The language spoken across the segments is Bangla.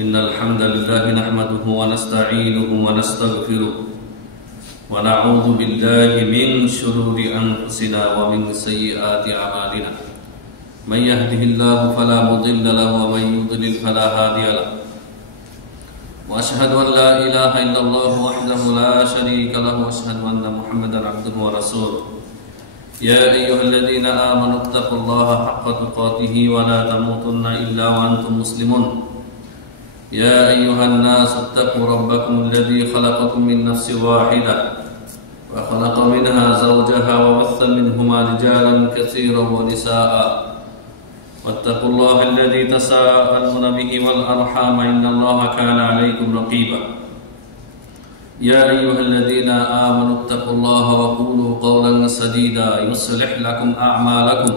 إن الحمد لله نحمده ونستعينه ونستغفره ونعوذ بالله من شرور أنفسنا ومن سيئات أعمالنا من يهده الله فلا مضل له ومن يضلل فلا هادي له وأشهد أن لا إله إلا الله وحده لا شريك له وأشهد أن محمدا عبده ورسوله يا أيها الذين آمنوا اتقوا الله حق تقاته ولا تموتن إلا وأنتم مسلمون يا أيها الناس اتقوا ربكم الذي خلقكم من نفس واحدة وخلق منها زوجها وبث منهما رجالا كثيرا ونساء واتقوا الله الذي تساءلون به والأرحام إن الله كان عليكم رقيبا يا أيها الذين آمنوا اتقوا الله وقولوا قولا سديدا يصلح لكم أعمالكم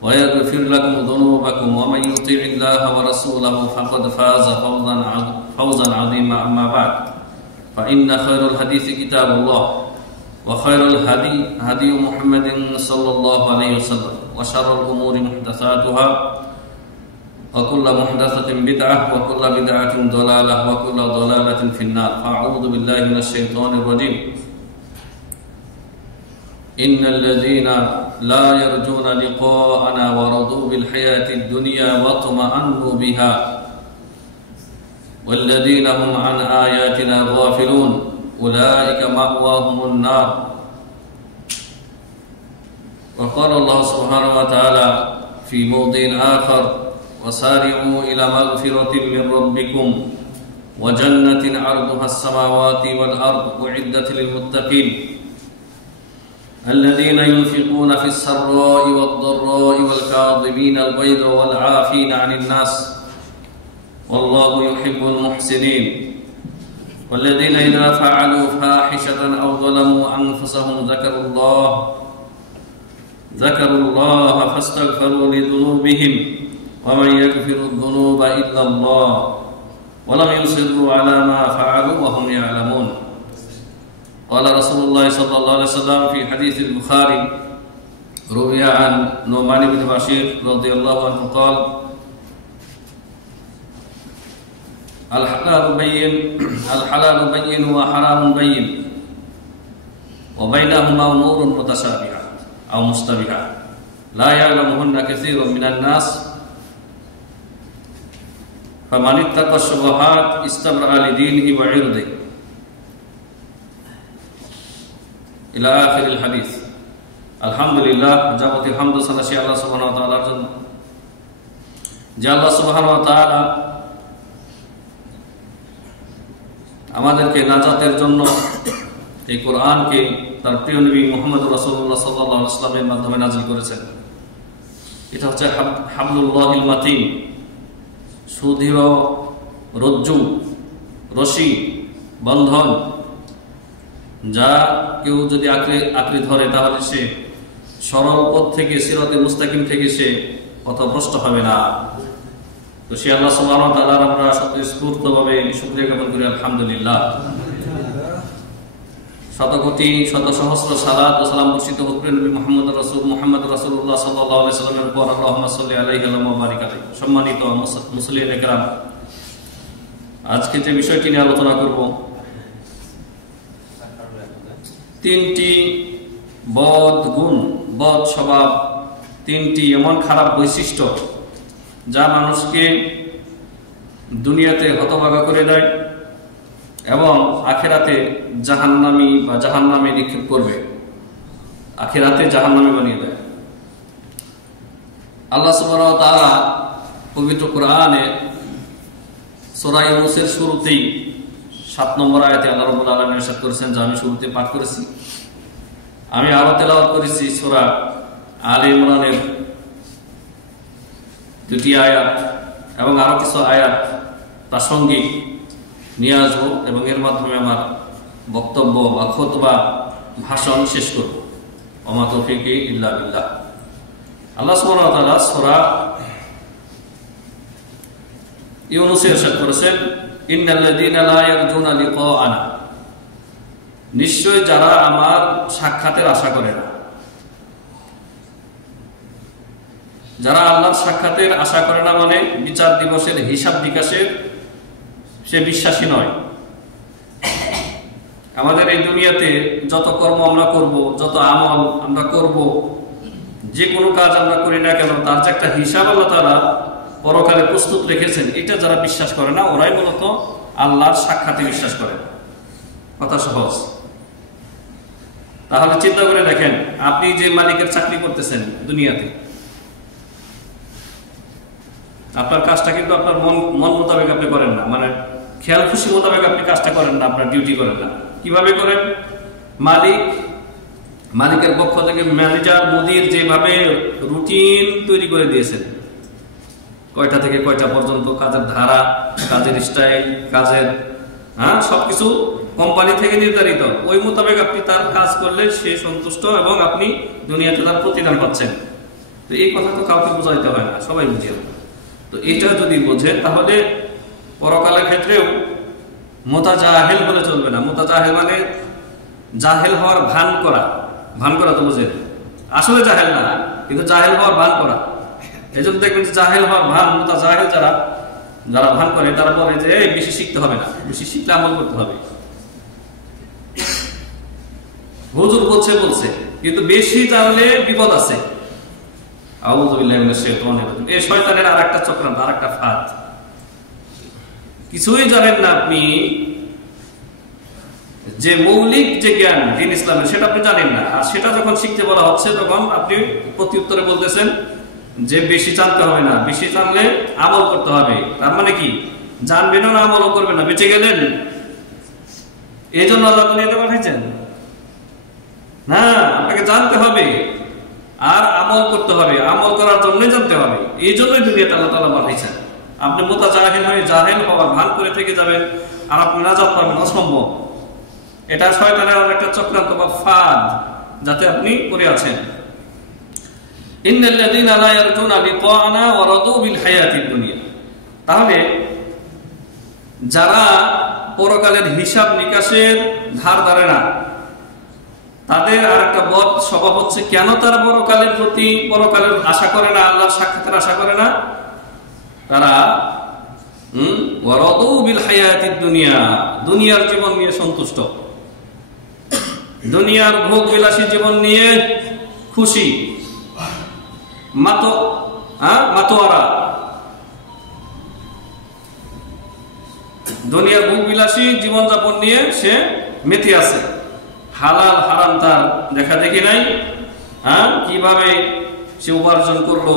ويغفر لكم ذنوبكم ومن يطع الله ورسوله فقد فاز فوزا عظيما. أما بعد فإن خير الحديث كتاب الله وخير الهدي هدي محمد صلى الله عليه وسلم وشر الأمور محدثاتها وكل محدثة بدعة وكل بدعة ضلالة وكل ضلالة في النار. أعوذ بالله من الشيطان الرجيم. إن الذين لا يرجون لقاءنا ورضوا بالحياة الدنيا واطمأنوا بها والذين هم عن آياتنا غافلون أولئك مأواهم النار. وقال الله سبحانه وتعالى في موضع آخر وسارعوا إلى مغفرة من ربكم وجنة عرضها السماوات والأرض أعدت للمتقين الذين ينفقون في السراء والضراء والكاظمين الغيظ والعافين عن الناس والله يحب المحسنين والذين إذا فعلوا فاحشة أو ظلموا أنفسهم ذكروا الله فاستغفروا لذنوبهم ومن يغفر الذنوب إلا الله ولم يصروا على ما فعلوا وهم يعلمون. قال رسول الله صلى الله عليه وسلم في حديث البخاري روي عن نعمان بن بشير رضي الله عنه قال الحلال بين وحرام بين وبينهما أمور متشابهات أو مشتبهات لا يعلمهن كثير من الناس فمن اتقى الشبهات استبرأ لدينه وعرضه إلى آخر الحديث. আলহামদুলিল্লাহ, যাবতীয় হামদ সানাসি আল্লাহ সুবহানাহু ওয়া তাআলার জন্য, যে আল্লাহ সুবহানাহু ওয়া তাআলা আমাদেরকে নাজাতের জন্য এই কোরআনকে তার প্রিয় নবী মুহাম্মদ রাসূলুল্লাহ সাল্লাল্লাহু আলাইহি ওয়াসাল্লামের মাধ্যমে নাযিল করেছেন। এটা হচ্ছে হাবলুল্লাহিল মাতিন, সুদৃঢ় রজ্জু, রশি, বন্ধন, যা কেউ যদি আঁকড়ে ধরে তাহলে সে সরল পথ থেকে, সিরাতে মুস্তাকিম থেকে সে পথভ্রষ্ট হবে না। তো সে আল্লাহ সুবহানাহু ওয়া তাআলার আমরা স্বতঃস্ফূর্তভাবে শুকরিয়া জ্ঞাপন করি আলহামদুলিল্লাহ। শত কোটি শত সহস্র সালাত ও সালাম বর্ষিত হোক নবী মুহাম্মদ রাসূলুল্লাহ সাল্লাল্লাহু আলাইহি ওয়াসাল্লামের উপর। আল্লাহুম্মা সাল্লি আলাইহি ওয়া বারিক আলাইহি। সম্মানিত মুসলিম একরাম, আজকে যে বিষয়টি নিয়ে আলোচনা করব, তিনটি বদ গুণ, বদ স্বভাব, তিনটি এমন খারাপ বৈশিষ্ট্য যা মানুষকে দুনিয়াতে হতভাগা করে দেয় এবং আখিরাতে জাহান্নামী বা জাহান্নামে নিক্ষেপ করবে, আখিরাতে জাহান্নামে বানিয়ে দেয়। আল্লাহ সুবহানাহু ওয়া তাআলা পবিত্র কোরআনে সূরা ইউনূসের শুরুতেই 7 নম্বর আয়াতে আল্লাহ রাব্বুল আলামিন ইরশাদ করেছেন, যা আমি শুরুতে পাঠ করেছি। আমি আরো তেলাওয়াত করেছি সূরা আলে ইমরানের 2টি আয়াত এবং আরো কিছু আয়াত প্রাসঙ্গিক নিয়ে আসবো এবং এর মাধ্যমে আমার বক্তব্য বা খুতবা ভাষণ শেষ করব। ওমা তৌফিকি ইল্লা বিল্লাহ। আল্লাহ সুবহানাহু ওয়া তাআলা সূরা ইউনূসে ইরশাদ করেছেন, ইন্নাল্লাযীনা লা ইয়ারজুনা লিকাআনা, নিশ্চয় যারা আমার সাক্ষাতের আশা করে না, যারা আল্লাহর সাক্ষাতের আশা করে না, মানে বিচার দিবসের হিসাব নিকাশের সে বিশ্বাসী নয়। আমাদের এই দুনিয়াতে যত কর্ম আমরা করব, যত আমল আমরা করব, যে কোনো কাজ আমরা করি না কেন, তার যে একটা হিসাব আল্লাহ তাআলা পরকালে প্রস্তুত রেখেছেন, এটা যারা বিশ্বাস করে না, ওরাই মূলত আল্লাহর সাক্ষাতে বিশ্বাস করে। কথা সহজ। তাহলে চিন্তা করে দেখেন, আপনি যে মালিকের চাকরি করতেছেন দুনিয়াতে, আপনার কাজটা কিন্তু আপনার মন মোতাবেক আপনি করেন না, মানে খেয়াল খুশি মোতাবেক আপনি কাজটা করেন না, আপনার ডিউটি করেন না। কিভাবে করেন? মালিকের পক্ষ থেকে ম্যানেজার, মুদির যেভাবে রুটিন তৈরি করে দিয়েছেন, কয়টা থেকে কয়টা পর্যন্ত কাজের ধারা, কাজের স্টাইল, কাজের সবকিছু কোম্পানি থেকে নির্ধারিত, ওই মোতাবেক আপনি তার কাজ করলে সে সন্তুষ্ট এবং আপনি দুনিয়াতে তার প্রতিদান পাচ্ছেন। তো এই কথা তো কাউকে বোঝাইতে হয় না, সবাই বুঝে। তো এটা যদি বোঝে তাহলে পরকালের ক্ষেত্রেও মুতাজাহিল বলে চলবে না। মুতাজাহিল মানে জাহেল হওয়ার ভান করা তো বুঝেন, আসলে জাহেল না, কিন্তু জাহেল হওয়ার ভান করা। এই জন্য দেখবেন যে জাহেল হওয়ার ভান, মুতাজাহিল যারা ভান করে তারা বলে যে বেশি শিখতে হবে না, বেশি শিখলে আমল করতে হবে। হুজুর বলছে কিন্তু বেশি জানলে বিপদ আছে। আউযু বিল্লাহি মিনাশ শাইতানির রাজিম। এই শয়তানের আরেকটা চক্রান্ত, আরেকটা ফাঁদ। কিছুই জানেন না আপনি, যে মৌলিক যে জ্ঞান দ্বীন ইসলামের সেটা আপনি জানেন না, আর সেটা যখন শিখতে বলা হচ্ছে তখন আপনি প্রত্যুত্তরে বলতেছেন যে বেশি জানতে হবে না, বেশি জানলে আমল করতে হবে। তার মানে কি? জানবেন না, আমলও করবেন না, বেঁচে গেলেন। এই জন্য আল্লাহ দুনিয়াতে পাঠিয়েছেন না, আপনাকে জানতে হবে আর আমল করতে হবে। আমল করার জন্য জানতে হবে, এই জন্যই দুনিয়াতে আল্লাহ তাআলা পাঠিয়েছেন। আপনি মুতাজাহিল হয়ে জাহেল হওয়ার ভান করে থেকে যাবেন আর আপনি নাজাত পাবেন, অসম্ভব। এটা শয়তানের একটা চক্রান্ত বা ফাঁদ, যাতে আপনি পড়ে আছেন। ইন্নাল্লাযীনা লা ইয়ারজুনা লিকাআনা ওয়া রাদু বিল হায়াতিদ দুনিয়া। তাহলে যারা পরকালের হিসাব নিকাশের ধার ধারে না, তাদের আর একটা বদ স্বভাব হচ্ছে, কেন তারা পরকালের আশা করে না, আল্লাহর সাক্ষাতের আশা করে না? তারা ওয়া রাদু বিল হায়াতিদ দুনিয়া, দুনিয়ার জীবন নিয়ে সন্তুষ্ট, দুনিয়ার ভোগ বিলাসী জীবন নিয়ে খুশি, মাতোয়ারা। দুনিয়ার ভোগ বিলাসী জীবনযাপন নিয়ে সে মেতে আছে। হালাল হারাম তার দেখা দেখি নাই। কিভাবে সে উপার্জন করলো,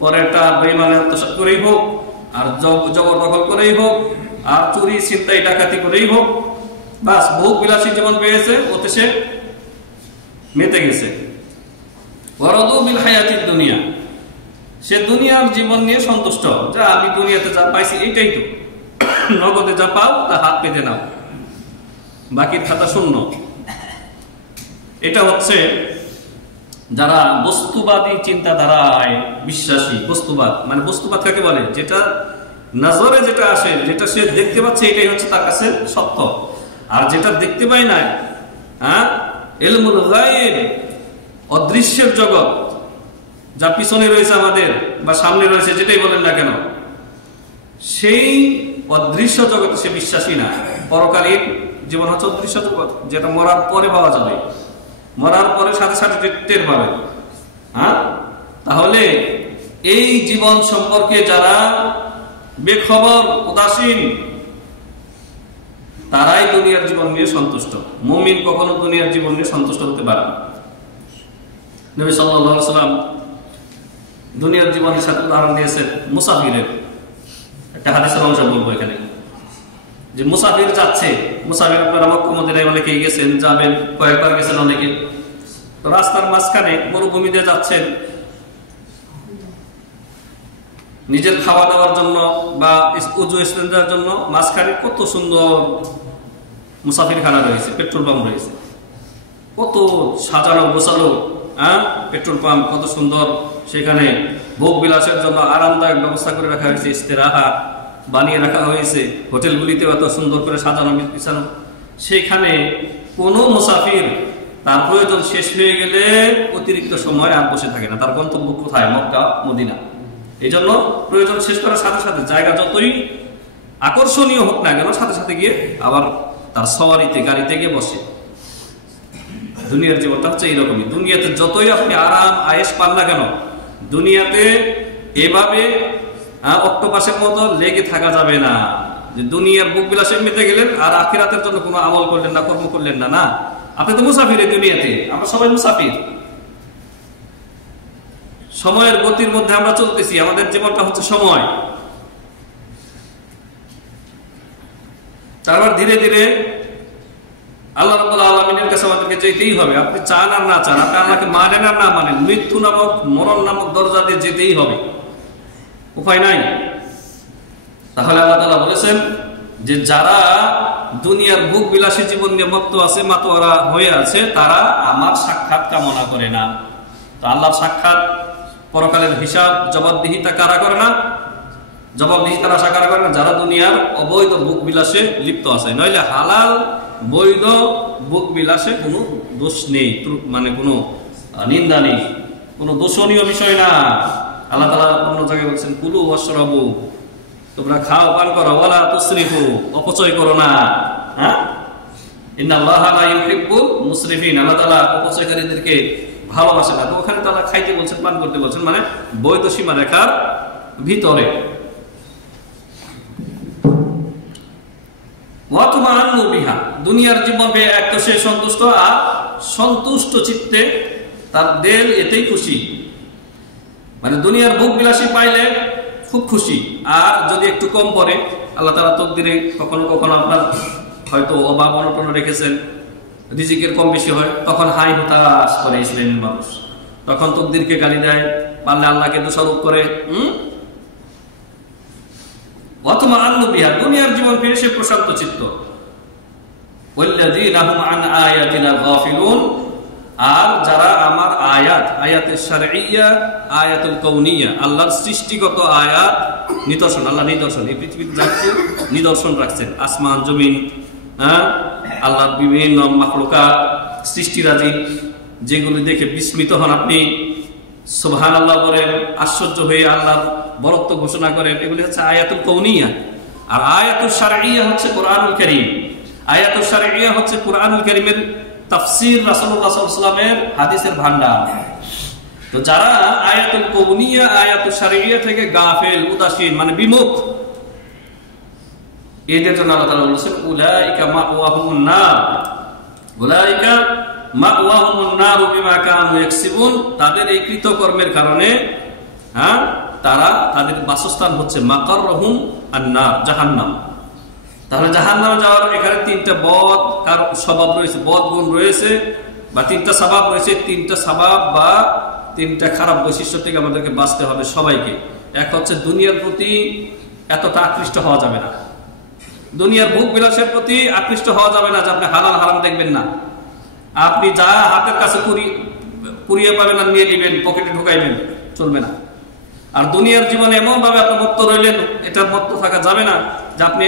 পরেরটা বেঈমানে আত্মসাৎ করেই হোক, আর জবরদখল করেই হোক, আর চুরি ছিনতাই ডাকাতি করেই হোক, বাস ভোগ বিলাসী জীবন পেয়েছে, ওতে সে মেতে গেছে। ওয়ারাদু বিল হায়াতিদ দুনিয়া, সে দুনিয়ার জীবন নিয়ে সন্তুষ্ট, যা আমি দুনিয়াতে যা পাইছি এইটাই তো, নগদে যা পাও তা হাত পেতে নাও, বাকির খাতা শূন্য। এটা হচ্ছে যারা বস্তুবাদী চিন্তাধারায় বিশ্বাসী। বস্তুবাদ মানে বস্তুবাদ কাকে বলে? যেটা নজরে যেটা আসে, যেটা সে দেখতে পাচ্ছে, এটাই হচ্ছে তার কাছে সত্য। আর যেটা দেখতে পাই না, ইলমুল গায়ব, অদৃশ্যের জগৎ, যা পিছনে রয়েছে আমাদের বা সামনে রয়েছে, যেটাই বলেন না কেন, সেই অদৃশ্য জগতে সে বিশ্বাসী না। পরকালীন জীবন হচ্ছে অদৃশ্য জগৎ, যেটা মরার পরে পাওয়া যাবে, মরার পরে সাথে সাথে টের পাবে। তাহলে এই জীবন সম্পর্কে যারা বেখবর, উদাসীন, তারাই দুনিয়ার জীবন নিয়ে সন্তুষ্ট। মুমিন কখনো দুনিয়ার জীবন নিয়ে সন্তুষ্ট হতে পারে না। নবী সাল্লাল্লাহু আলাইহি ওয়াসাল্লাম দুনিয়ার জীবনের সাথে উদাহরণ দিয়েছেন মুসাফিরের। একটা হাদিসের অংশ বলবো এখানে, যে মুসাফির যাচ্ছে, মুসাফির আপনারা মক্কা মদিনায় অনেকে গেছেন, যাবেন, কয়েকবার গেছেন অনেকে। তো রাস্তার মাঝখানে মরুভূমি দিয়ে যাচ্ছেন, নিজের খাওয়া দাওয়ার জন্য বা উজু ইস্তেঞ্জার জন্য মাঝখানে কত সুন্দর মুসাফিরখানা রয়েছে, পেট্রোল পাম্প রয়েছে, কত সাজানো গোছানো পেট্রোল পাম্প, কত সুন্দর। সেখানে ভোগ বিলাসের জন্য আরামদায়ক ব্যবস্থা করে রাখা হয়েছে, ইস্তেরাহা বানিয়ে রাখা হয়েছে, হোটেলগুলিতেও এত সুন্দর করে সাজানো বিছানো। সেখানে কোনো মুসাফির তার প্রয়োজন শেষ হয়ে গেলে অতিরিক্ত সময় আর বসে থাকে না। তার গন্তব্য কোথায়? Mecca Medina. এই জন্য প্রয়োজন শেষ করার সাথে সাথে জায়গা যতই আকর্ষণীয় হোক না কেন, সাথে সাথে গিয়ে আবার তার সওয়ারিতে, গাড়িতে গিয়ে বসে। দুনিয়ার জীবনটা হচ্ছে এইরকমই। দুনিয়াতে যতই আপনি আরাম আয়েশ পান না কেন, দুনিয়াতে এভাবে অক্টোপাসের মতো লেগে থাকা যাবে না যে দুনিয়ার বুক বিলাসে মেতে গেলেন আর আখিরাতের জন্য কোনো আমল করলেন না, কর্ম করলেন না। না, আপনি তো মুসাফির এই দুনিয়াতে, আমরা সবাই মুসাফির। সময়ের গতির মধ্যে আমরা চলতেছি, আমাদের জীবনটা হচ্ছে সময়। তারপর ধীরে ধীরে আল্লাহ রাব্বুল আলামিনের কাছে আমাদেরকে যেতেই হবে। আপনি চান আর না চান, আপনি আল্লাহকে মানেন আর না মানেন, মৃত্যু নামক, মরণ নামক দরজা দিয়ে যেতেই হবে, উপায় নাই। তাহলে আল্লাহ তাআলা বলেছেন যে যারা দুনিয়ার ভোগ বিলাসী জীবন নিয়ে মত্ত আছে, মাতোয়ারা হয়ে আছে, তারা আমার সাক্ষাৎ কামনা করে না। তো আল্লাহর সাক্ষাৎ, পরকালের হিসাব জবাবদিহিতা কারা করে না? জবাবদিহিতার আশা কারা করে না? যারা দুনিয়ার অবৈধ ভোগ বিলাসে লিপ্ত আছে। নইলে হালাল বৈধ ভোগ বিলাসে কোনো দোষ নেই, মানে কোনো নিন্দা নেই, কোনো দোষণীয় বিষয় না। আল্লাহ তাআলা অন্য জায়গায় বলছেন কুলু ওয়াশরাবু, তোমরা খাও পান করো, ওয়ালা তুসরিফু, অপচয় করো না। হ্যাঁ, ইন্নাল্লাহা লা ইউহিব্বুল মুসরিফিন, আল্লাহ তাআলা অপচয়কারীদেরকে ভালোবাসে না। তো ওখানে তাআলা খাইতে বলছেন, পান করতে বলছেন, মানে বৈধ সীমা রেখার ভিতরে। ওয়াতুমান্নু বিহা, দুনিয়ার জীবন পেয়ে এক তো সে সন্তুষ্ট, আর সন্তুষ্ট চিত্তে তার দিল এতেই খুশি। মানে দুনিয়ার ভোগ বিলাসী পাইলে খুব খুশি, আর যদি একটু কম পড়ে, আল্লাহ তাআলা তকদিরে কখনো কখনো আপনার হয়তো অভাব অনটন রেখেছেন, রিজিকের কম বেশি হয়, তখন হাই হতাশ করে ইসলামের মানুষ, তখন তকদিরকে গালি দেয়, পারলে আল্লাহকে দোষারোপ করে। ওয়াতুমান্নু বিহা, দুনিয়ার জীবন পেয়ে সে প্রশান্ত চিত্ত। ওয়াল্লাযীনা হুম আন আয়াতিনা গাফিলুন, আর যারা আমার আয়াত, আয়াতে শারঈয়া, আয়াতুল কাউনিয়া, আল্লাহর সৃষ্টিগত আয়াত, নিদর্শন, আল্লাহ নিদর্শন এই পৃথিবীতে রাখছেন, নিদর্শন রাখছেন, আসমান জমিন, আল্লাহর বিভিন্ন মাখলুকাত, সৃষ্টিরাজি, যেগুলো দেখে বিস্মিত হন আপনি, সুবহানাল্লাহ বলেন, আশ্চর্য হয়ে আল্লাহর বরত্ব ঘোষণা করেন, এগুলি হচ্ছে আয়াতুল কাউনিয়া। আর আয়াতুল শারঈয়া হচ্ছে কোরআনুল কারীম। আয়াতুল শারঈয়া হচ্ছে কোরআনুল কারীমের তাফসীর, রাসূলুল্লাহ সাল্লাল্লাহু আলাইহি ওয়াসাল্লামের হাদিসের ভান্ডার। তো যারা আয়াতুল কাউনিয়া, আয়াতুল শারঈয়া থেকে গাফিল, উদাসীন, মানে বিমুখ, এদের জন্য আল্লাহ তাআলা বলেছেন উলাইকা মাওয়াহুমুন নার, উলাইকা মাওয়াহুমুন নার বিমা কানু ইয়াকসিবুন, তাদের এই কৃতকর্মের কারণে তারা, তাদের বাসস্থান হচ্ছে মাকাররুহুম আন-নার, জাহান্নাম। তাহলে জাহান্নামে যাওয়ার এখানে তিনটা বদ স্বভাব রয়েছে, বদ গুণ রয়েছে, বা তিনটা স্বভাব রয়েছে। তিনটা স্বভাব বা তিনটা খারাপ বৈশিষ্ট্য থেকে আমাদেরকে বাঁচতে হবে সবাইকে। এক হচ্ছে দুনিয়ার প্রতি এতটা আকৃষ্ট হওয়া যাবে না, দুনিয়ার ভোগ বিলাসের প্রতি আকৃষ্ট হওয়া যাবে না যে আপনি হালাল হারাম দেখবেন না, আপনি যা হাতের কাছে কুড়িয়ে পাবেন আর নিয়ে নেবেন, পকেটে ঢুকাইবেন, চলবে না। আর দুনিয়ার জীবনে এমন ভাবে আপনি মত্ত রইলেন, এটার মত্ত থাকা যাবে না যে আপনি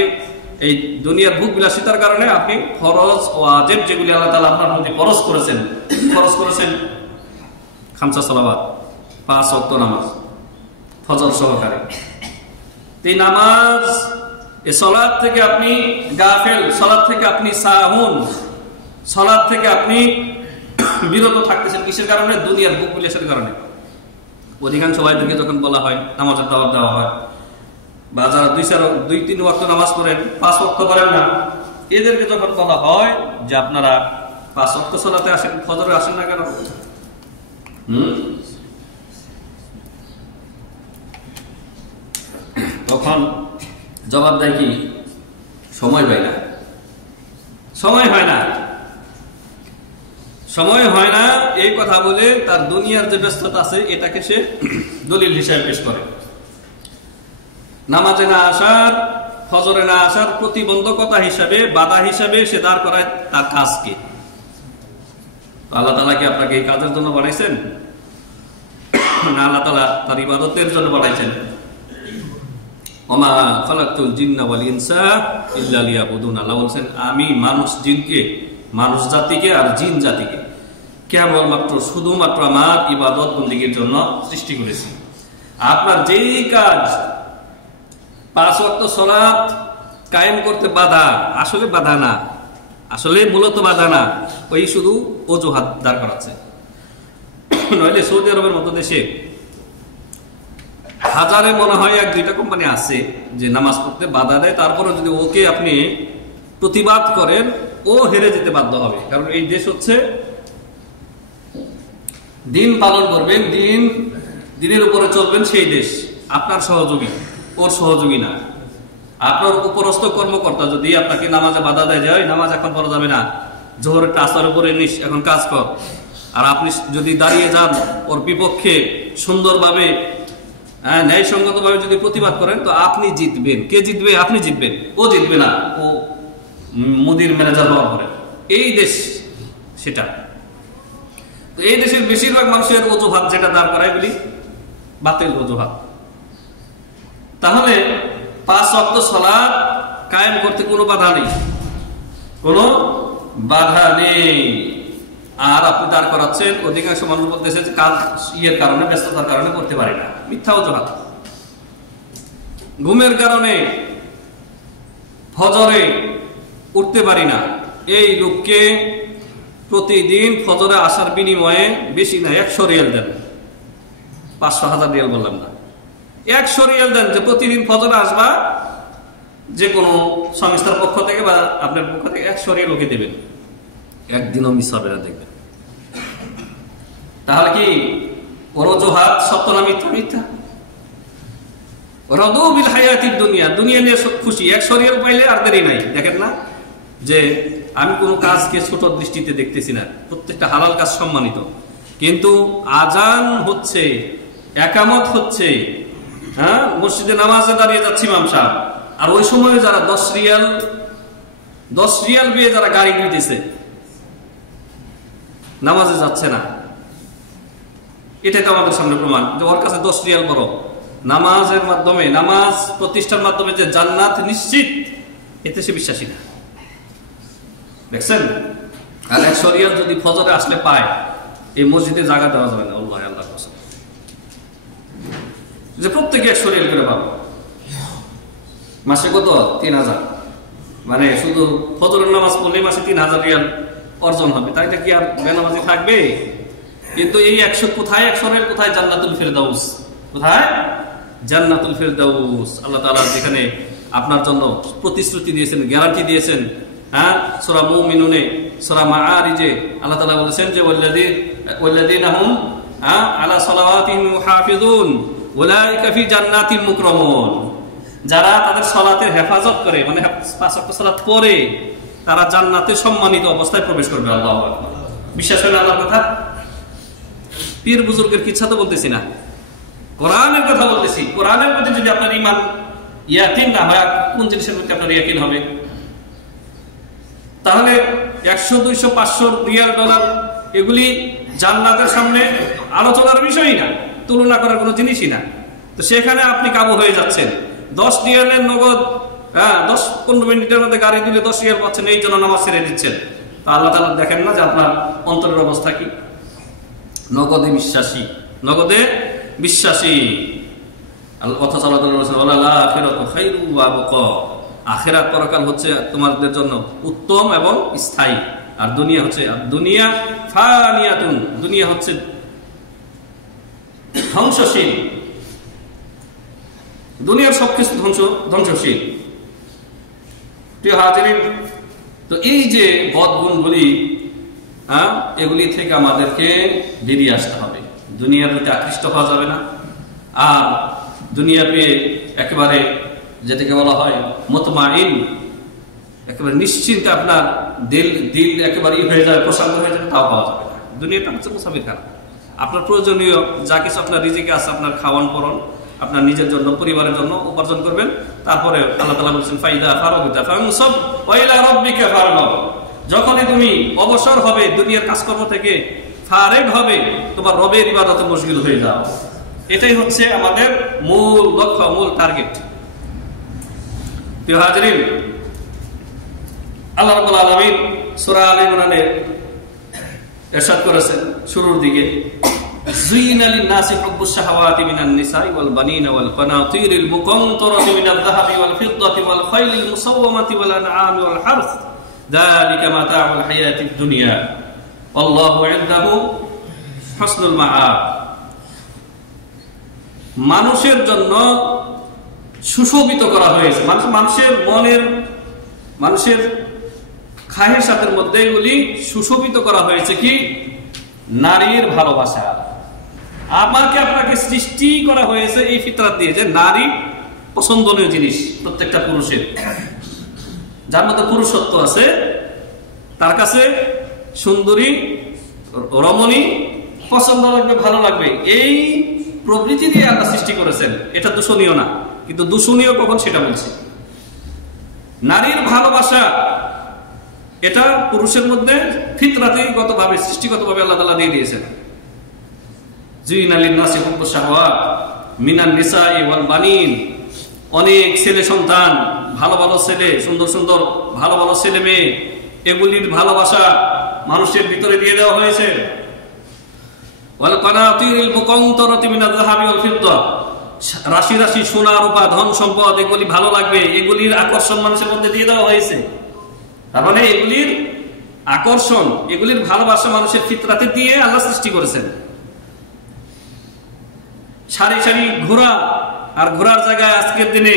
এই দুনিয়ার ভোগ বিলাসিতার কারণে আপনি ফরজ ওয়াজিব যেগুলি আল্লাহ তাআলা আপনার প্রতি ফরজ করেছেন, খামসা সালাওয়াত, 5 ওয়াক্ত নামাজ, ফজর সহকারে, এই নামাজ, এই সালাত থেকে আপনি গাফিল, সালাত থেকে আপনি সাহুন, সালাত থেকে আপনি বিরত থাকতেছেন। কিসের কারণে? দুনিয়ার ভোগ বিলাসের কারণে। অধিকাংশ ভাইদেরকে যখন বলা হয় নামাজের দাওয়াত দেওয়া হয়, বা যারা 2-3 ওয়াক্ত নামাজ পড়েন, 5 ওয়াক্ত পড়েন না, এদেরকে যখন বলা হয় যে আপনারা 5 ওয়াক্ত সালাতে আসেন, ফজরে আসেন না কেন? তখন জবাব দেয় কি? সময় পাই না, সময় হয় না, সময় হয় না, এই কথা বলে তার দুনিয়ার যে ব্যস্ততা আছে এটাকে সে দলিল হিসাবে পেশ করে। নামাজে না আসার, ফজরে না আসার প্রতিবন্ধকতা হিসাবে, বাধা হিসাবে সে দাঁড় করায় তার কাজকে। আল্লাহ তাআলা কি আপনাকে এই কাজের জন্য বানাইছেন? না, আল্লাহ তাআলা তার ইবাদতের জন্য বানাইছেন। ওমা খালাকতুল জিন্না ওয়াল ইনসা ইল্লা লিয়াবুদুন, আল্লাহ বলেন আমি মানুষ জাতিকে আর জিন জাতিকে কেবলমাত্র শুধুমাত্র আমার ইবাদত বন্দেগীর জন্য সৃষ্টি করেছি। আপনার যেই কাজ, 5 ওয়াক্ত সালাত কায়েম করতে বাধা, আসলে বাধা না, আসলে মূলত বাধা না, ওই শুধু অজুহাত দাঁড় করাচ্ছে। নইলে সৌদি আরবের মতো দেশে হাজারে মনে হয় 1-2টা কোম্পানি আছে যে নামাজ পড়তে বাধা দেয়, তারপরে যদি ওকে আপনি প্রতিবাদ করেন ও হেরে যেতে বাধ্য হবে। কারণ এই দেশ হচ্ছে দিন পালন করবেন, দিনের উপরে চলবেন সেই দেশ, আপনার সহযোগী, ওর সহযোগী না। আপনার উপরস্থ কর্মকর্তা যদি আপনাকে নামাজে বাধা দেয়, যায় নামাজ এখন পড়া যাবে না, জোহরের টাসার উপরে নিস, এখন কাজ কর, আর আপনি যদি দাঁড়িয়ে যান ওর বিপক্ষে সুন্দরভাবে ন্যায়সঙ্গতভাবে যদি প্রতিবাদ করেন, তো আপনি জিতবেন। কে জিতবে? আপনি জিতবেন, ও জিতবে না, ও মুদির ম্যানেজার হওয়ার পরে। এই দেশ সেটা। তো এই দেশের বেশিরভাগ মানুষের অজুহাত যেটা দাঁড় করায় বলি বাতিল অজুহাত। তাহলে 5 ওয়াক্ত সালাত কায়েম করতে কোনো বাধা নেই, কোনো বাধা নেই। আর আপনি দাঁড় করাচ্ছেন, অধিকাংশ মানুষ বলতেছে যে কাজ কারণে, ব্যস্ততার কারণে করতে পারি না, মিথ্যা অজুহাত। ঘুমের কারণে ফজরে উঠতে পারি না, এই লোককে প্রতিদিন ফজরে আসার বিনিময়ে বেশি না 100 রিয়াল দেন, 500-1000 রিয়াল বললাম না, 100 রিয়াল দেন, যে প্রতিদিন ফজরে আসবা, যে কোনো সংস্থার পক্ষ থেকে বা আপনার পক্ষ থেকে 100 রিয়াল ওকে দেবেন, একদিনও মিস হবে না, দেখবেন। তাহলে কি ওর অজুহাত সত্য না মিথ্যা? মিথ্যা। রদু বিল হায়াতিদ দুনিয়া, দুনিয়া নিয়ে খুশি, 100 রিয়াল পাইলে আর দেরি নাই। দেখেন না যে আমি কোনো কাজকে ছোট দৃষ্টিতে দেখতেছি না, প্রত্যেকটা হালাল কাজ সম্মানিত, কিন্তু আজান হচ্ছে, একামত হচ্ছে, হ্যাঁ, মসজিদে নামাজে দাঁড়িয়ে যাচ্ছি ইমাম সাহেব, আর ওই সময় যারা 10 রিয়াল দিয়ে যারা গাড়ি দিতেছে, নামাজে যাচ্ছে না, এটাই তো আমাদের সামনে প্রমাণ যে ওর কাছে 10 রিয়াল বড়। নামাজের মাধ্যমে, নামাজ প্রতিষ্ঠার মাধ্যমে যে জান্নাত নিশ্চিত, এতে সে বিশ্বাসী না। দেখছেন? আর 100 রিয়াল যদি ফজরে আসলে পায়, এই মসজিদে জায়গা দেওয়া যাবে না। আল্লাহ কসম, যে প্রত্যেকে 100 রিয়াল করে পাবো, মাসে কত? 3000, মানে শুধু ফজরের নামাজ পড়লে মাসে 3000 রিয়াল অর্জন হবে। তাই কি আর বেনামাজি থাকবে? কিন্তু এই 100 কোথায়? 100 রিয়াল কোথায়? জান্নাতুল ফেরদাউস। কোথায়? জান্নাতুল ফেরদাউস। আল্লাহ তাআলা যেখানে আপনার জন্য প্রতিশ্রুতি দিয়েছেন, গ্যারান্টি দিয়েছেন। হ্যাঁ, সূরা মুমিনুনে, সূরা মাআরিজে আল্লাহ তাআলা বলেছেন যে ওয়াল্লাযীনা হুম আলা সালাওয়াতিহিম মুহাফিজুন উলাইকা ফি জান্নাতিন মুকরামুন। যারা তাদের সালাতের হেফাজত করে, মানে 5 ওয়াক্ত সালাত পড়ে, তারা জান্নাতে সম্মানিত অবস্থায় প্রবেশ করবে। আল্লাহু আকবার। বিশ্বাস হয় না আল্লাহর কথা? পীর বুজুর্গের কিচ্ছা তো বলতেছি না, কোরআনের কথা বলতেছি। কোরআনের প্রতি যদি আপনার ঈমান ইয়াকিন না হয়, কোন জিনিসের প্রতি আপনার ইয়াকিন হবে? তাহলে 100, 200, 500 রিয়াল, ডলার, এগুলি জান্নাতের সামনে আলোচনার বিষয়ই না, তুলনা করার কোনো জিনিসই না। তো সেখানে আপনি কাবু হয়ে যাচ্ছেন। 10 রিয়ালের নগদ, 10-15 মিনিটের মধ্যে গাড়ি দিলে 10 রিয়াল পাচ্ছেন, এই জন্য নামাজ ছেড়ে দিচ্ছেন। তা আল্লাহ তাআলা দেখেন না যে আপনার অন্তরের অবস্থা কি? নগদে বিশ্বাসী, নগদে বিশ্বাসী। অথচ আল্লাহ তাআলা বলেছেন ওয়ালাল আখিরাতু খায়রু ওয়া আবকা। আখিরাত, পরকাল হচ্ছে তোমাদের জন্য উত্তম এবং স্থায়ী। আর দুনিয়া হচ্ছে, দুনিয়া ফানিয়াতুন, দুনিয়া হচ্ছে ধ্বংসশীল। দুনিয়ার সবকিছু ধ্বংসশীল। প্রিয় হাজিরিন, তো এই যে বদগুণগুলি, এগুলি থেকে আমাদেরকে বেরিয়ে আসতে হবে। দুনিয়ার প্রতি আকৃষ্ট হওয়া যাবে না। আর দুনিয়া পেয়ে একেবারে, যেটাকে বলা হয় মুতমাইন, একেবারে নিশ্চিন্তে আপনার দিল একেবারে হয়ে যাবে, প্রশান্ত হয়ে যাবে, তাও পাওয়া যাবে না। দুনিয়াটা হচ্ছে মুসাফিরখানা। আপনার প্রয়োজনীয় যা কিছু আপনার রিজিকে আছে, আপনার খাওয়ান পরন, আপনার নিজের জন্য, পরিবারের জন্য উপার্জন করবেন। তারপরে আল্লাহ তাআলা বলেছেন ফাইদা ফারাগতা ফানসাব ওয়া ইলা রাব্বিকা ফারগাব। যখনই তুমি অবসর হবে দুনিয়ার কাজকর্ম থেকে, ফারেগ হবে, তোমার রবের ইবাদতে মশগুল হয়ে যাও। এটাই হচ্ছে আমাদের মূল লক্ষ্য, মূল টার্গেট। প্রিয় হাজিরিন, আল্লাহ রাব্বুল আলামিন সূরা আলে ইমরানে ইরশাদ করেছেন শুরুর দিকে زين للناس حب الشهوات من النساء والبنين والقناطير المقنطرة من الذهب والفضة والخيل المسومة والأنعام والحرث ذلك متاع الحياة الدنيا والله عنده حسن المآب। মানুষের জন্য সুশোভিত করা হয়েছে, মানুষের মনের, মানুষের খাহেসাতের মধ্যে এগুলি সুশোভিত করা হয়েছে কি? নারীর ভালোবাসা। আপনাকে সৃষ্টি করা হয়েছে এই ফিতরাত দিয়ে যে নারী পছন্দনীয় জিনিস প্রত্যেকটা পুরুষের, যার মধ্যে পুরুষত্ব আছে, তার কাছে সুন্দরী রমণী পছন্দ লাগবে, ভালো লাগবে, এই প্রবৃত্তি দিয়ে আল্লাহ সৃষ্টি করেছেন। এটা দূষণীয় না, কিন্তু দূষণীয় কখন সেটা বলছি। নারীর ভালোবাসা এটা পুরুষের মধ্যে ফিতরাতিগতভাবে, সৃষ্টিগতভাবে আল্লাহ তাআলা দিয়ে দিয়েছেন। যুইনা লিন-নাসি হুব্বুশ শাহাওয়াত মিনান নিসাই ওয়াল বানিন, অনেক ছেলে সন্তান, ভালো ভালো ছেলে, সুন্দর সুন্দর ভালো ভালো ছেলে মেয়ে, এগুলির ভালোবাসা মানুষের ভিতরে দিয়ে দেওয়া হয়েছে। ওয়াল কানাতিরিল মুকান্তারাতি মিনাল যাহাবি ওয়াল ফিদ্দা, রাশি রাশি সোনা রূপা ধন সম্পদ, এগুলি ভালো লাগবে, এগুলির আকর্ষণ মানুষের মধ্যে দিয়ে দেওয়া হয়েছে। তার মানে এগুলির আকর্ষণ, এগুলির ভালোবাসা মানুষের ফিতরাতে দিয়ে আল্লাহ সৃষ্টি করেছেন। সারি সারি ঘোড়া, আর ঘোড়ার জায়গায় আজকের দিনে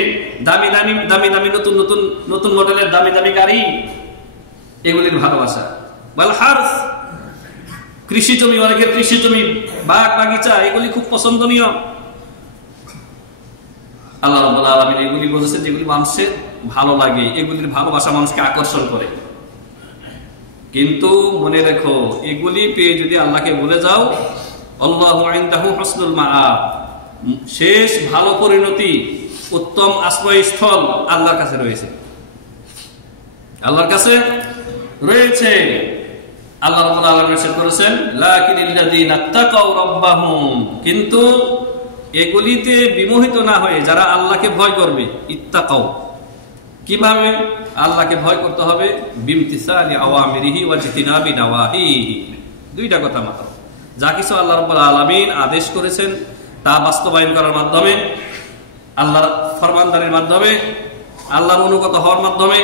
দামি দামি দামি দামি নতুন নতুন নতুন মডেলের দামি দামি গাড়ি, এগুলির ভালোবাসা। ওয়াল হারস, কৃষি জমি, অনেকের কৃষি জমি, বাগ বাগিচা, এগুলি খুব পছন্দনীয়। আল্লাহ রাব্বুল আলামিন এগুলি বলেছেন যেগুলি মানুষের ভালো লাগে, এগুলির ভালোবাসা মানুষকে আকর্ষণ করে। কিন্তু মনে রেখো, এগুলি পেয়ে যদি আল্লাহকে ভুলে যাও, আল্লাহু ইনদাহু হুসনুল মাআব, শেষ ভালো পরিণতি, উত্তম আশ্রয়স্থল আল্লাহর কাছে রয়েছে, আল্লাহর কাছে রয়েছে। আল্লাহ রাব্বুল আলামিন ইরশাদ করেছেন, লাকিনিল্লাযীনা তাকাউ রাব্বাহুম, কিন্তু এগুলিতে বিমোহিত না হয়ে যারা আল্লাহকে ভয় করবে, ইত্তাকাউ, কিভাবে আল্লাহকে ভয় করতে হবে? বিমতিসালি আওয়ামিরিহি ওয়া জিতিনাবি নাওয়াহিহি, দুইটা কথা মাত্র। যা কিছু আল্লাহ রাব্বুল আলামিন আদেশ করেছেন তা বাস্তবায়ন করার মাধ্যমে, আল্লাহর ফরমানদারির মাধ্যমে, আল্লাহর অনুগত হওয়ার মাধ্যমে,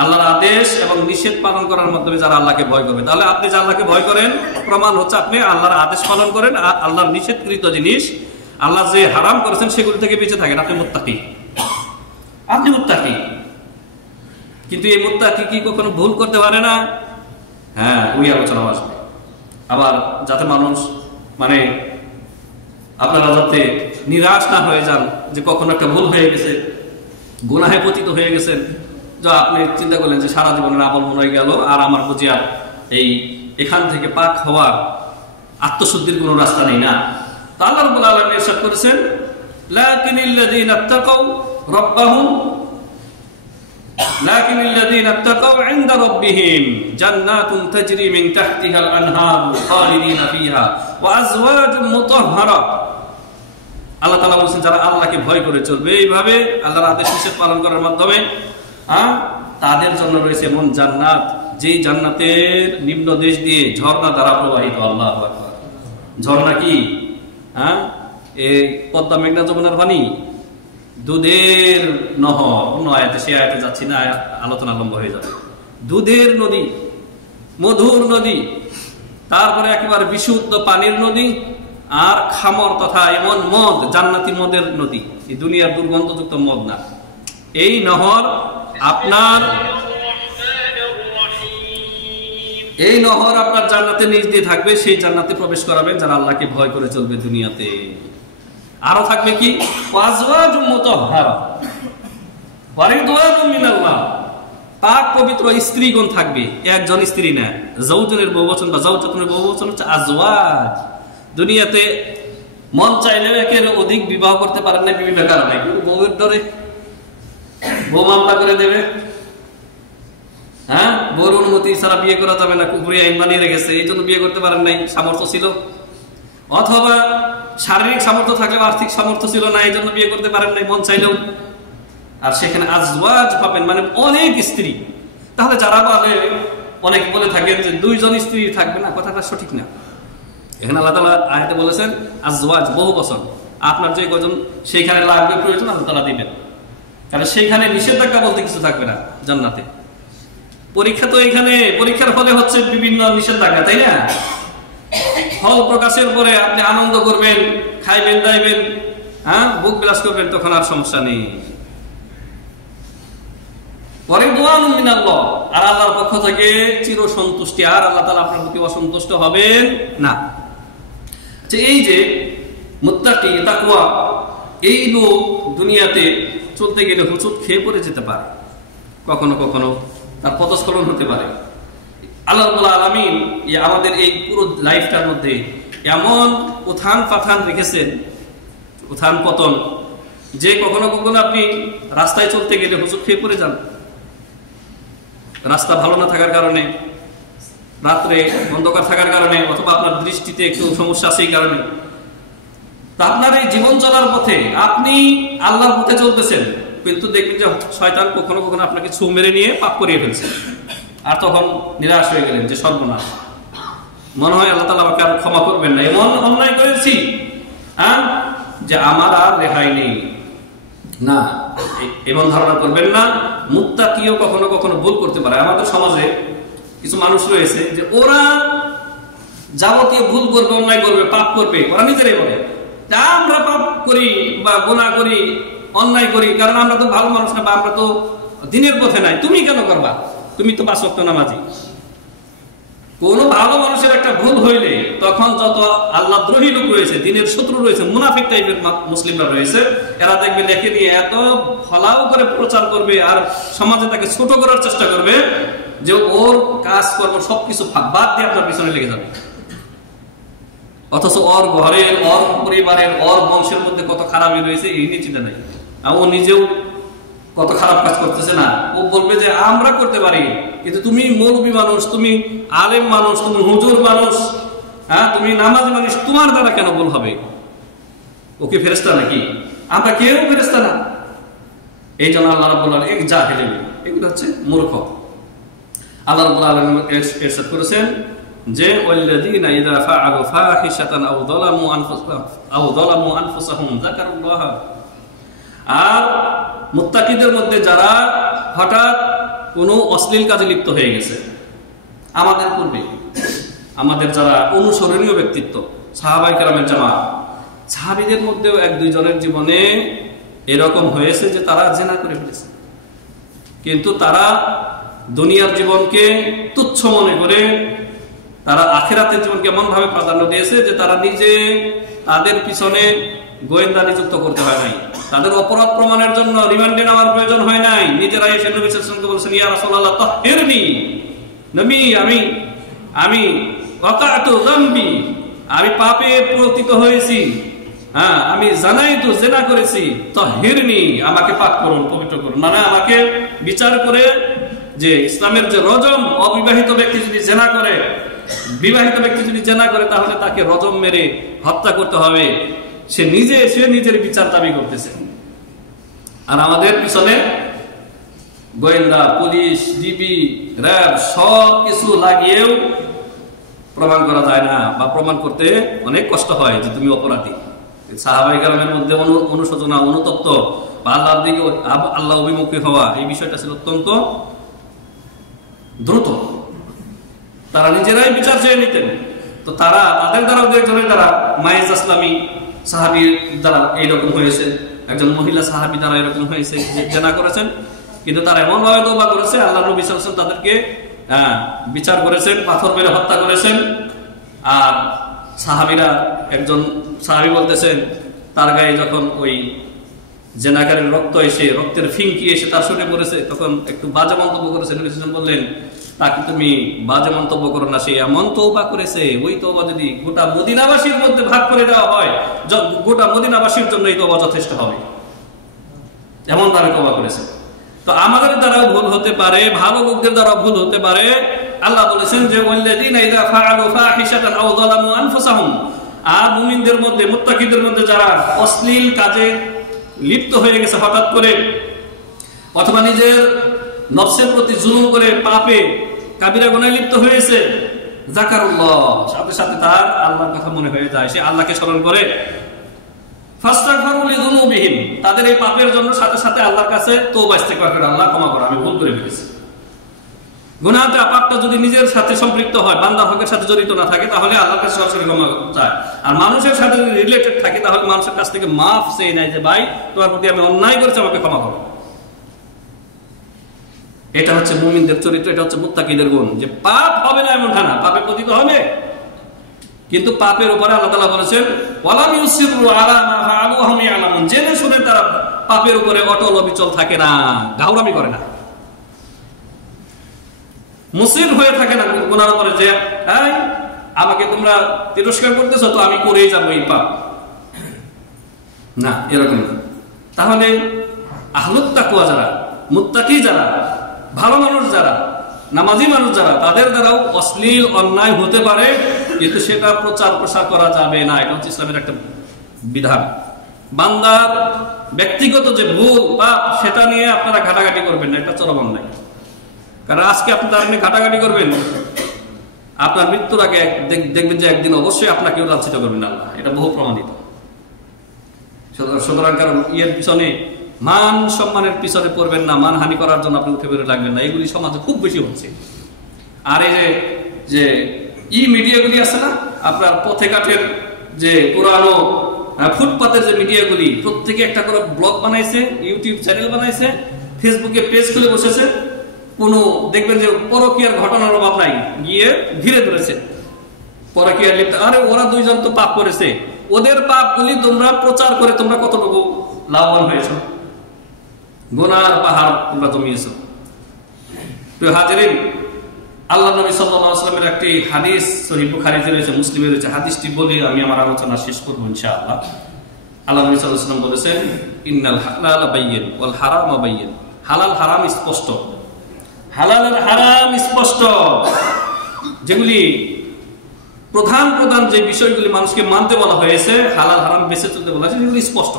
আল্লাহর আদেশ এবং নিষেধ পালন করার মাধ্যমে যারা আল্লাহকে ভয় করবে, তাহলে আপনি যে আল্লাহকে ভয় করেন প্রমাণ হচ্ছে আপনি আল্লাহর আদেশ পালন করেন, আল্লাহর নিষেধকৃত জিনিস, আল্লাহ যে হারাম করেছেন সেগুলি থেকে বেঁচে থাকেন, আপনি মুত্তাকি, আপনি মুত্তাকি। কিন্তু এই মুত্তাকি কি কখনো ভুল করতে পারে না? হ্যাঁ, ওই আলোচনা আসবে। আবার যাতে মানুষ মানে আপনারা যাতে নিরাশ না হয়ে যান যে কখনো একটা ভুল হয়ে গেছে, গুনাহে পতিত হয়ে গেছেন, যা আপনি চিন্তা করলেন যে সারা জীবনের আমল মনে হয়ে গেল, আর আমার বুঝি আর এই এখান থেকে পাক হওয়ার আত্মশুদ্ধির কোনো রাস্তা নেই না। তা আল্লাহ রাব্বুল আলামিন ইরশাদ করেছেন, লাকিনিল্লাযীনা তাকাউ রাব্বাহুম লাকিনিল্লাযীনা তাকাউ ইনদা রাব্বিহিম জান্নাতুন তাজরি মিন তাহতিহাল আনহার খালিদিনা ফিহা ওয়া আজওয়াজুম মুতাহহারা। আল্লাহ তাআলা বলেছেন যারা আল্লাহকে ভয় করে চলবে এইভাবে আল্লাহর আদেশ নিষেধ পালন করার মাধ্যমে, তাদের জন্য রয়েছে এমন জান্নাত, যেই জান্নাতের নিম্ন দেশ দিয়ে ঝর্ণা দ্বারা প্রবাহিত। আল্লাহু আকবার। ঝর্ণা কি? এই পদ্মা মেঘনা যমুনার পানি, দুধের নহর, অন্য আয়াতে, সে আয়াতে যাচ্ছি না, আলোচনা লম্বা হয়ে যাবে। দুধের নদী, মধুর নদী, তারপরে একেবারে বিশুদ্ধ পানির নদী, আর খামর তথা এমন মদ, জান্নাতি মদের নদী, এই দুনিয়ার দুর্গন্ধযুক্ত মদ না। এই নহর আপনার, এই নহর আপনার জান্নাতে নিজ দিয়ে থাকবে, সেই জান্নাতে প্রবেশ করাবেন যারা আল্লাহকে ভয় করে চলবে দুনিয়াতে। আরো থাকবে কি? ওয়াজওয়াজুম মুতাহহারা ওয়া রিদওয়ানুম মিনাল্লাহ, পাক পবিত্র স্ত্রীগণ থাকবে, একজন স্ত্রী না, যাওজনের বহুবচন বা যাওজাতুনের বহুবচন হচ্ছে আজওয়াজ। দুনিয়াতে মন চাইলে একের অধিক বিবাহ করতে পারেন না, বিবি বেকার নাই, কিন্তু বউয়ের ডরে বউ মামলা করে দেবে, হ্যাঁ, বউর অনুমতি ছাড়া বিয়ে করা যাবে না, কুকুরে আইন বানিয়ে রেখেছে, এই জন্য বিয়ে করতে পারেন নাই, সামর্থ্য ছিল, অথবা শারীরিক সামর্থ্য থাকলেও আর্থিক সামর্থ্য ছিল না, এই জন্য বিয়ে করতে পারেন নাই মন চাইলেও। আর সেখানে আজওয়াজ পাবেন, মানে অনেক স্ত্রী। তাহলে যারা বলে, অনেক বলে থাকেন যে দুইজন স্ত্রী থাকবে না, কথাটা সঠিক না। এখানে আল্লাহ তাআলা আয়াতে বলেছেন আজওয়াজ, বহু বচন। আপনার যে কজন সেইখানে লাগবে প্রয়োজন আল্লাহ তাআলা দিবেন, কারণ সেইখানে নিষেধাজ্ঞা বলতে কিছু থাকবে না জান্নাতে। পরীক্ষা তো এখানে, পরীক্ষার ফলে হচ্ছে বিভিন্ন নিষেধাজ্ঞা, তাই না? ফল প্রকাশের পরে আপনি আনন্দ করবেন, খাইবেন দাইবেন, হ্যাঁ, বুক বিলাস করবেন, তখন আর সমস্যা নেই। পরে দোয়ানুম মিনাল্লাহ, আর আল্লাহর পক্ষ থেকে চির সন্তুষ্টি, আর আল্লাহ তাআলা আপনার প্রতি অসন্তুষ্ট হবেন না। যে এই যে মুত্তাকি, তাকওয়া, এই লোক দুনিয়াতে চলতে গেলে হুচুট খেয়ে পড়ে যেতে পারে, কখনো কখনো তার পদস্খলন হতে পারে। আল্লাহ রাব্বুল আলামিন আমাদের এই পুরো লাইফটার মধ্যে এমন উত্থান পাথান রেখেছেন, উত্থান পতন, যে কখনো কখনো আপনি রাস্তায় চলতে গেলে হুচুট খেয়ে পড়ে যান, রাস্তা ভালো না থাকার কারণে, রাত্রে অন্ধকার থাকার কারণে, অথবা আপনার দৃষ্টিতে একটু সমস্যা আছে এই কারণে। তা আপনার এই জীবন চলার পথে আপনি আল্লাহর পথে চলতেছেন, কিন্তু দেখবেন যে শয়তান কখনো কখনো আপনাকে ছু মেরে নিয়ে পাপ করিয়ে ফেলছে, আর তখন নিরাশ হয়ে গেলেন যে সর্বনাশ, মনে হয় আল্লাহ তাআলা আমাকে আর ক্ষমা করবেন না, এমন অন্যায় করেছি যে আমার আর রেহাই নেই। না, এমন ধারণা করবেন না। মুত্তাকিও কখনো কখনো ভুল করতে পারে। আমাদের সমাজে কিছু মানুষ রয়েছে যে ওরা যাবতীয় ভুল করবে, অন্যায় করবে, পাপ করবে, ওরা নিজেরাই বলে আমরা পাপ করি বা গুনাহ করি, অন্যায় করি, কারণ আমরা তো ভালো মানুষ না, বা আমরা তো দিনের পথে নাই, তুমি কেন করবা, তুমি তো 5 ওয়াক্ত নামাজি। কোন ভালো মানুষের একটা ভুল হইলে তখন যত আল্লাহ দ্রোহী লোক রয়েছে, দিনের শত্রু রয়েছে, মুনাফিক টাইপের মুসলিমরা রয়েছে, এরা দেখবে লেখে নিয়ে এত ফলাও করে প্রচার করবে, আর সমাজে তাকে ছোট করার চেষ্টা করবে, যে ওর কাজ কর্ম সবকিছু বাদ দিয়ে আপনার পিছনে লেগে যাবে। অথচ ওর ঘরের, ওর পরিবারের, ওর বংশের মধ্যে কত খারাপই রয়েছে এই নিয়ে চিন্তা নাই, আর ও নিজেও কত খারাপ কাজ করতেছে না। ও বলবে যে আমরা করতে পারি, কিন্তু তুমি মৌলবী মানুষ, তুমি আলেম মানুষ, তুমি হুজুর মানুষ, হ্যাঁ, তুমি নামাজি মানুষ, তোমার দ্বারা কেন ভুল হবে? ও কি ফেরেশতা নাকি? আমরা কেউ ফেরেশতা না। এই জন্য আল্লাহ রাব্বুল আলামিন এক জাহেলিন, এগুলো হচ্ছে মূর্খ। আল্লাহ রাব্বুল আলামিন ইরশাদ করেছেন যে ওয়াল্লাযীনা ইযা ফাআলু ফাহিশাতান আও যালামু আনফুসাহুম যাকারুল্লাহ, আর মুত্তাকিদের মধ্যে যারা হঠাৎ কোনো অশ্লীল কাজে লিপ্ত হয়ে গেছে, আমাদের পূর্বে আমাদের যারা অনুসরণীয় ব্যক্তিত্ব সাহাবায়ে কেরামের জামাত, সাহাবীদের মধ্যেও 1-2 জনের জীবনে এরকম হয়েছে যে তারা জিনা করে ফেলেছে, কিন্তু তারা দুনিয়ার জীবনকে তুচ্ছ মনে করে তারা আখিরাতের জীবনকে এমন ভাবে প্রাধান্য দিয়েছে যে তারা নিজে তাদের পিছনে গোয়েন্দা নিযুক্ত করতে হয় নাই, তাদের অপরাধ প্রমাণের জন্য রিমান্ডে নেওয়ার প্রয়োজন হয় নাই, নিজেরাই এসে নবী সাল্লাল্লাহু আলাইহি ওয়াসাল্লামকে বলেছেন, ইয়া রাসূলুল্লাহ তাহহিরনি, নবী আমি ওয়াকাতু যামবি, আমি পাপে পতিত হয়েছি, হ্যাঁ, আমি জানাই তো জিনা করেছি, তাহহিরনি, আমাকে পাক করুন, পবিত্র করুন। মানে আমাকে বিচার করে যে ইসলামের যে রজম, অবিবাহিত ব্যক্তি যদি জিনা করে, বিবাহিত ব্যক্তি যদি জিনা করে, তাহলে তাকে রজম মেরে হত্যা করতে হবে। সে নিজের বিচার দাবি করতেছে, আর আমাদের পিছনে গোয়েন্দা, পুলিশ, ডিবি, র্যাব সব কিছু লাগিয়েও প্রমাণ করা যায় না, বা প্রমাণ করতে অনেক কষ্ট হয় যে তুমি অপরাধী। সাহাবায়ে কেরামের মধ্যে অনুশোচনা, অনুতপ্ত বা আল্লাহর দিকে আল্লাহ অভিমুখী হওয়া, এই বিষয়টা ছিল অত্যন্ত দ্রুত। তারা নিজেরাই বিচার চেয়ে নিতেন। তো তাদের দ্বারা, একজনের দ্বারা, মাইজ আসলামী সাহাবীর দ্বারা এইরকম হয়েছে, একজন মহিলা সাহাবী দ্বারা এরকম হয়েছে, জিনা করেছেন, কিন্তু তারা এমন ভাবে তওবা করেছে, আল্লাহ নবী সাল্লাল্লাহু আলাইহি ওয়াসাল্লাম তাদেরকে বিচার করেছেন, পাথর মেরে হত্যা করেছেন। আর সাহাবীরা, একজন সাহাবী বলতেছেন তার গায়ে যখন ওই জেনাকারের রক্ত এসে, রক্তের ফিঙ্কি এসে তার শরীরে পড়েছে, তখন একটু বাজে মন্তব্য করেছেন। নবী সাল্লাল্লাহু আলাইহি ওয়াসাল্লাম বললেন, তাকে তুমি বাজে মন্তব্য করো না, সে এমন তওবা করেছে, ওই তওবা যদি গোটা মদিনাবাসীর মধ্যে ভাগ করে দেওয়া হয়, গোটা মদিনাবাসীর জন্য এই তওবা যথেষ্ট হবে, এমন ভাবে তওবা করেছে। তো আমাদের দ্বারাও ভুল হতে পারে, ভালো লোকদের দ্বারাও ভুল হতে পারে। আল্লাহ বলেছেন যে ওয়াল্লাযীনা ইযা ফাআলু ফাহিশাতান আও যালামু আনফুসাহুম, আর মুমিনদের মধ্যে, মুত্তাকিদের মধ্যে যারা অশ্লীল কাজে লিপ্ত হয়ে গেছে হঠাৎ করে, অথবা নিজের নফসের প্রতি জুলুম করে পাপে কাবিরা গুনাহে লিপ্ত হয়েছে, যাকারুল্লাহ, সাথে সাথে তার আল্লাহর কথা মনে হয়ে যায়, সে আল্লাহকে স্মরণ করে। ফাস্তাগফারু লিযুনুবিহিম, তাদের এই পাপের জন্য সাথে সাথে আল্লাহর কাছে তওবা ইস্তিগফার করে, আল্লাহ ক্ষমা করো, আমি ভুল করে ফেলেছি। গুনাহটা পাপটা যদি নিজের সাথে সম্পৃক্ত হয়, বান্দার হকের সাথে জড়িত না থাকে, তাহলে আল্লাহর কাছে সরাসরি ক্ষমা চায়। আর মানুষের সাথে যদি রিলেটেড থাকে, তাহলে মানুষের কাছ থেকে মাফ চেয়ে নেয় যে ভাই তোমার প্রতি আমি অন্যায় করেছি, আমাকে ক্ষমা করো। এটা হচ্ছে মুমিনদের চরিত্র, এটা হচ্ছে মুত্তাকিদের গুণ, যে পাপ হবে না এমনটা না, পাপে পতিত হবে, কিন্তু পাপের উপরে আল্লাহ তাআলা বলেছেন ওয়ালাম ইউসিরু আলা মা ফাআলু ওয়া হুম ইয়ালামুন, জেনে শুনে তারা পাপের উপরে অটল অবিচল থাকে না, গাউরামি করে না, মুসির হয়ে থাকে না গুনার উপরে, যে এই আমাকে তোমরা তিরস্কার করতেছো তো আমি করেই যাবো এই পাপ, না, এরকম না। তাহলে আহলুত তাকওয়া যারা, মুত্তাকি যারা, ভালো মানুষ যারা, নামাজি মানুষ যারা, তাদের দ্বারাও অশ্লীল অন্যায় হতে পারে, কিন্তু সেটা প্রচার প্রসার করা যাবে না। এটা হচ্ছে ইসলামের একটা বিধান। বান্দার ব্যক্তিগত যে ভুল পাপ, সেটা নিয়ে আপনারা ঘাটাঘাটি করবেন না, এটা চরম অন্যায়। কারণ আজকে আপনি তার নিয়ে ঘাটাঘাটি করবেন, আপনার মৃত্যুর আগে দেখবেন যে একদিন অবশ্যই আপনাকেও লাঞ্ছিত করবেন আল্লাহ, এটা বহু প্রমাণিত। সুতরাং কারণ ইয়ের পিছনে, মান সম্মানের পিছনে পড়বেন না, মানহানি করার জন্য আপনি উঠে বেরোয় লাগবেন না, এগুলি সমাজে খুব বেশি হচ্ছে। আর এই যে মিডিয়াগুলি আছে না, আপনার পথে ঘাটের যে পুরানো ফুটপাতের যে মিডিয়াগুলি, প্রত্যেকে একটা করে ব্লগ বানাইছে, ইউটিউব চ্যানেল বানাইছে, ফেসবুকে পেজ খুলে বসেছে, কোনো দেখবেন যে পরকীয়ার ঘটনার অভাব নাই, গিয়ে ঘিরে ধরেছে পরকীয়ার লিপ্ত। আরে ওরা দুইজন তো পাপ করেছে, ওদের পাপগুলি তোমরা প্রচার করে তোমরা কতটুকু লাভবান হয়েছ, গুনার পাহাড় তোমরা জমিয়েছ। প্রিয় হাজিরিন, আল্লাহ নবী সাল্লাল্লাহু আলাইহি ওয়াসাল্লামের একটি হাদিস সহিহ বুখারীতে রয়েছে, মুসলিমে রয়েছে, হাদিসটি বলে আমি আমার আলোচনা শেষ করব ইনশাআল্লাহ। আল্লাহ নবী সাল্লাল্লাহু আলাইহি ওয়াসাল্লাম বলেছেন ইন্নাল হালালা বাইয়িন ওয়াল হারামা বাইয়িন, হালাল হারাম স্পষ্ট, হালাল আর হারাম স্পষ্ট। যেগুলি প্রধান প্রধান যে বিষয়গুলি মানুষকে মানতে বলা হয়েছে, হালাল হারাম বেঁচে চলতে বলা হয়েছে, সেগুলি স্পষ্ট।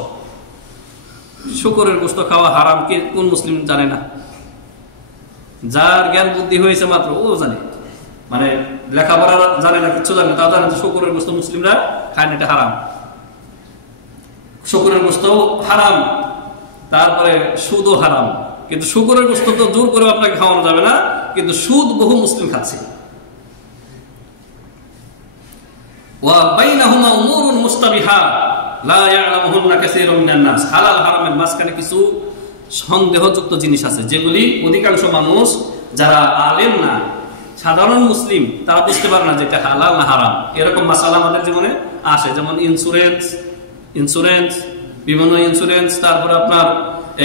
শুকরের গোশত খাওয়া হারাম কে কোন মুসলিম জানে না? যার জ্ঞান বুদ্ধি হয়েছে মাত্র ও জানে, মানে লেখাপড়া জানে না, কিছু জানে, তা জানে যে শুকরের গোশত মুসলিমরা খায় না, এটা হারাম। শুকরের গোশত হারাম, তারপরে সুদও হারাম। কিন্তু শুকরের গোশত তো জোর করে আপনাকে খাওয়ানো যাবে না, কিন্তু সুদ বহু মুসলিম খাচ্ছে। ওয়া বাইনাহুমা উমুরুন মুস্তাবিহাত লা ইয়ালামুহুন্না কাসীরুম মিনান নাস, হালাল হারামের মাঝখানে কিছু সন্দেহযুক্ত জিনিস আছে, যেগুলি অধিকাংশ মানুষ যারা আলেম না, সাধারণ মুসলিম, তারা বুঝতে পারে না যে এটা হালাল না হারাম। এরকম মাসালা আমাদের জীবনে আসে, যেমন ইন্স্যুরেন্স, বিভিন্ন ইন্স্যুরেন্স, তারপরে আপনার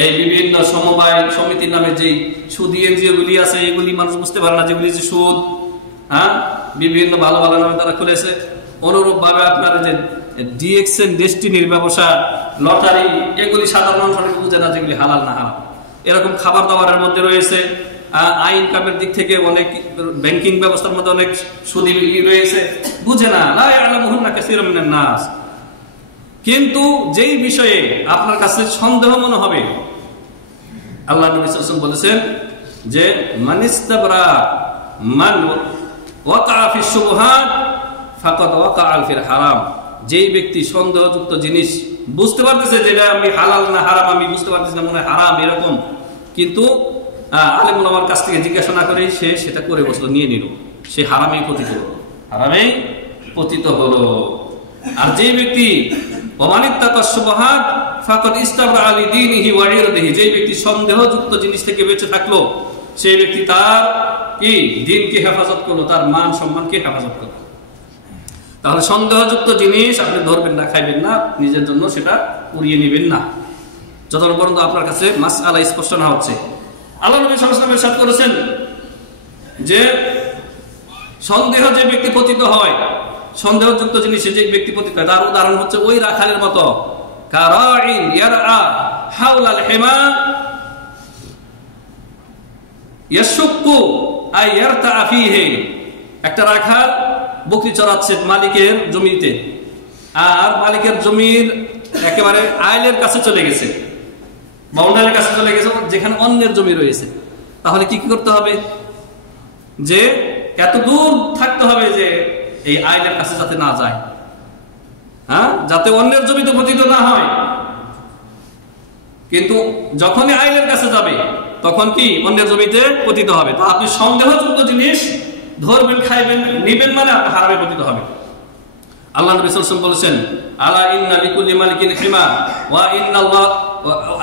এই বিভিন্ন সমবায় সমিতির নামে যে সুদী এনজিওগুলি আছে, এগুলি মানুষ বুঝতে পারে না যেগুলি যে সুদ, হ্যাঁ, বিভিন্ন ভালো ভালো নামে তারা খুলেছে। অনুরূপ ভাবে আপনার যে ডিএক্সএন ডেস্টিনির ব্যবসা, লটারি, এগুলি সাধারণ মানুষ অনেক বুঝে না যেগুলি হালাল না হারাম। এরকম খাবার দাবারের মধ্যে রয়েছে, আইন কামের দিক থেকে অনেক, ব্যাংকিং ব্যবস্থার মধ্যে অনেক সুদী রয়েছে, বুঝে না, লা ইয়ালামুহুন্না কাসীরুম মিনান নাস। কিন্তু যেই বিষয়ে আপনার কাছে সন্দেহ মনে হবে, আল্লাহ নবী সাল্লাল্লাহু আলাইহি ওয়াসাল্লাম বলেছেন যে মানিস্তাবরা মান ওয়াকা ফিশ শুবহাত ফাকাদ ওয়াকা ফিল হারাম, যেই ব্যক্তি সন্দেহযুক্ত জিনিস বুঝতে পারতেছে যেটা আমি হালাল না হারাম, আমি বুঝতে পারতেছি না, মনে হয় হারাম এরকম, কিন্তু আলেম ওলামার কাছ থেকে জিজ্ঞাসা না করে সে সেটা করে বসলো, নিয়ে নিল, সে হারামেই পতিত হলো। আর যে ব্যক্তি যে ব্যক্তি সন্দেহযুক্ত জিনিস থেকে বেঁচে থাকলো, সেই ব্যক্তি তার কি দ্বীনকে হেফাজত করলো, তার মান সম্মানকে হেফাজত করলো। তাহলে সন্দেহযুক্ত জিনিস আপনি ধরবেন না, খাইবেন না, নিজের জন্য সেটা উড়িয়ে নেবেন না, যতক্ষণ পর্যন্ত আপনার কাছে মাসআলা স্পষ্ট না হচ্ছে। আল্লাহ নবী সাল্লাল্লাহু আলাইহি ওয়াসাল্লাম ইরশাদ করেছেন যে সন্দেহ যে ব্যক্তি পতিত হয়, সন্দেহযুক্ত জিনিসে যে ব্যক্তি পতিত হয়, তার উদাহরণ হচ্ছে ওই রাখালের মতো, কারাইন ইয়ারআ হাওলাল হিমা ইয়াশুক্কু আই ইয়ারতা ফীহি। একটা রাখাল বকরি চড়াচ্ছে মালিকের জমিতে, আর মালিকের জমির একেবারে আইলের কাছে চলে গেছে, বাউন্ডারির কাছে চলে গেছে, যেখানে অন্যের জমি রয়েছে। তাহলে কি করতে হবে? যে এত দূর থাকতে হবে যে এই আইনের কাছে যাতে না যায়, হ্যাঁ, যাতে অন্যের জমিতে পতিত না হয়। কিন্তু যখনই আইনের কাছে যাবে তখন কি অন্যের জমিতে পতিত হবে। তো আপনি সন্দেহযুক্ত জিনিস ধরবেন, খাইবেন, নিবেন, মানে আপনি হারামে পতিত হবে। আল্লাহ নবী সাল্লাল্লাহু আলাইহি ওয়াসাল্লাম বলেছেন, আলা ইন্না লিকুল্লি মালিকিন হিমা ওয়া ইন্নাল্লাহ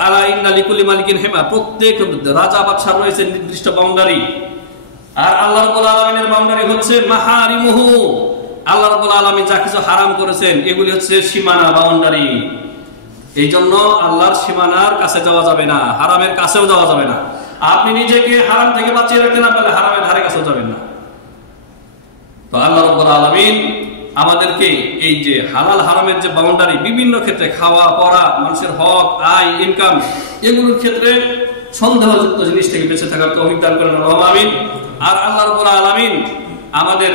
আলা ইন্না লিকুল্লি মালিকিন হিমা, প্রত্যেক রাজা বাদশার রয়েছে নির্দিষ্ট বাউন্ডারি, আর আল্লাহ রাব্বুল আলামিনের বাউন্ডারি হচ্ছে মাহারিমুহু। আল্লাহ রাব্বুল আলামিন যা কিছু হারাম করেছেন এগুলি হচ্ছে সীমানা, বাউন্ডারি। এই জন্য আল্লাহর সীমানার কাছে যাওয়া যাবে না, হারামের কাছেও যাওয়া যাবে না। আপনি নিজেকে হারাম থেকে বাঁচিয়ে রাখতে না পারলে হারামের ধারে কাছেও যাবেন না। তো আল্লাহ রাব্বুল আলামিন আমাদেরকে এই যে হালাল হারামের যে বাউন্ডারি, বিভিন্ন ক্ষেত্রে খাওয়া পড়া, মানুষের হক, আয়, ইনকাম, এগুলোর ক্ষেত্রে সন্দেহযুক্ত জিনিস থেকে বেঁচে থাকার তৌফিক দান করেন, আল্লাহুম্মা আমিন। আর আল্লাহ রাব্বুল আলামিন আমাদের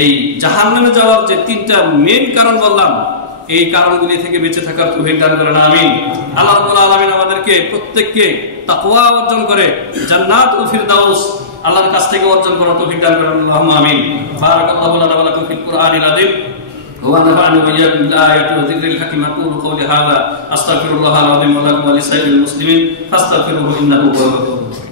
এই জাহান্নামে যাওয়ার যে তিনটা মেইন কারণ বললাম, এই কারণগুলি থেকে বেঁচে থাকার তৌফিক দান করেন, আমিন। আল্লাহ রাব্বুল আলামিন আমাদেরকে প্রত্যেককে তাকওয়া অর্জন করে জান্নাতুল ফিরদাউস আল্লাহর কাছ থেকে অর্জন করার তৌফিক দান করেন, আল্লাহুম্মা আমিন। বারাকাল্লাহু লানা ওয়া লাকুম ফিল কুরআনিল আযীম ওয়া নাফা'নি ওয়া ইয়্যাকুম বিল আয়াতি ওয়া যিকরিল হাকীম। আকুলু কওলি হাযা আস্তাগফিরুল্লাহাল আযীম ওয়া লাকুম ওয়া লিসাইরিল মুসলিমিন ফাস্তাগফিরুহু ইন্নাহু হুয়াল গফুরুর রাহিম।